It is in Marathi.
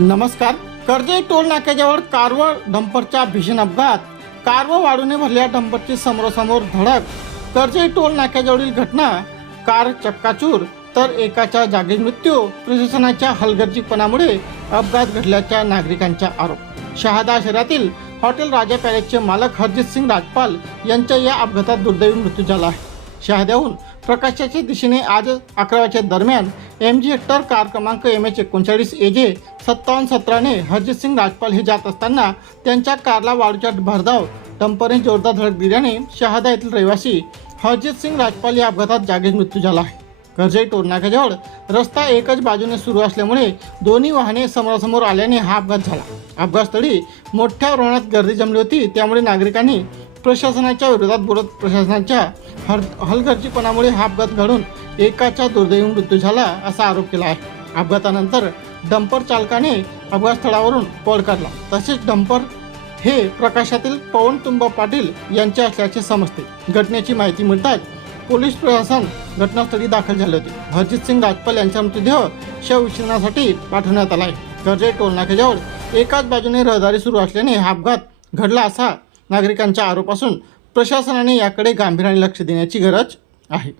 नमस्कार. कर्जई टोल नाक्याजवळ कारवर डंपरच्या भीषण अपघात. कारव वाढूने भरल्या डंपरची समोरासमोर धडक. कर्जई टोल नाक्याजवळील घटना. कार चक्काचूर तर एकाच्या जागी मृत्यू प्रशासनाच्या हलगर्जीपणामुळे अपघात घडल्याच्या नागरिकांचा आरोप. शहादा शहरातील हॉटेल राजा पॅलेसचे मालक हरजित सिंग राजपाल यांच्या या अपघातात दुर्दैवी मृत्यू झाला आहे. शहाद्याहून प्रकाशाच्या दिशेने आज अकरा वाजच्या दरम्यान एम जी हेक्टर कार क्रमांक एम एच एकोणचाळीस ए जे सत्तावन्न सतराने हरजित सिंग राजपाल हे जात असताना त्यांच्या कारला वाळूच्या भरधाव डंपरने जोरदार धडक दिल्याने शहादा येथील रहिवासी हरजित सिंग राजपाल या अपघातात जागीच मृत्यू झाला आहे. कर्जई टोलनाक्याजवळ रस्ता एकच बाजूने सुरू असल्यामुळे दोन्ही वाहने समोरासमोर आल्याने हा अपघात झाला. अपघातस्थळी मोठ्या प्रमाणात गर्दी जमली होती त्यामुळे नागरिकांनी प्रशासनाच्या विरोधात बोलत प्रशासनाच्या हर हलगर्जीपणामुळे हा अपघात घडून एकाचा दुर्दैवी मृत्यू झाला असा आरोप केला आहे. अपघातानंतर डंपर चालकाने अपघातस्थळावरून पळ काढला. तसेच डंपर हे प्रकाशातील पवन तुंबा पाटील यांचे असल्याचे समजते. घटनेची माहिती मिळताच पोलीस प्रशासन घटनास्थळी दाखल झाले होते. हरजित सिंग राजपाल यांचा मृतदेह शवविच्छेदनासाठी पाठवण्यात आला आहे. कर्जे टोलनाक्याजवळ एकाच बाजूने रहदारी सुरू असल्याने हा अपघात घडला असा नागरिकांच्या आरोप असून प्रशासनाने याकडे गांभीर्याने लक्ष देण्याची गरज आहे.